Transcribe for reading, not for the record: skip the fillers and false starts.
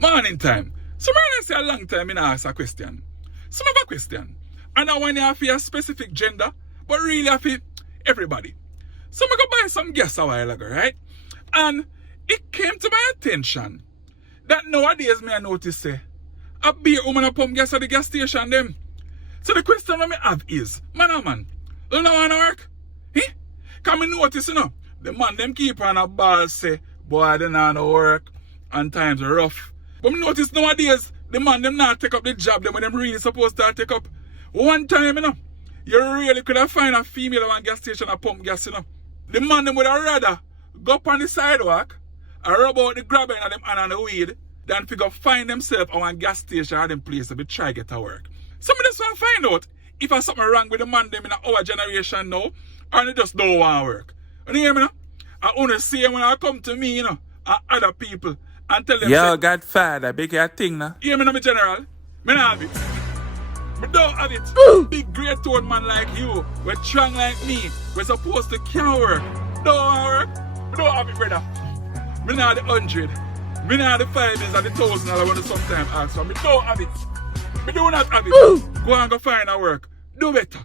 Morning time. So I say a long time I ask a question. Some of a question. And I want to have a specific gender, but really have everybody. So I go buy some gas a while ago, right? And it came to my attention that nowadays I notice say a beer woman a pump gas at the gas station them. So the question I have is, man, you know wanna work? Eh? Can me notice, the man them keep on a ball say, boy, they not work and times are rough. But me notice nowadays, the man them not take up the job them when them really supposed to take up. One time, you really could have find a female at one gas station a pump gas, The man them would have rather go up on the sidewalk and rub out the grabbing of them and the weed than figure find themselves at one gas station or them place to be try get to work. So me just want to find out if there's something wrong with the man them in our generation now, or they just don't want to work. You hear me now? I only see when I come to me, and other people, and tell them... Yo, Godfather, big your thing now. Hear me now, my general? Me not have it. Me don't have it. Big great tone man like you, we're strong like me, we're supposed to can't work. Don't want to work. Me don't have it, brother. Me not the 100. Me not the 5 days and the 1,000 I want to sometimes ask for. Me don't have it. Me do not have it. Go and go find a work. Do better.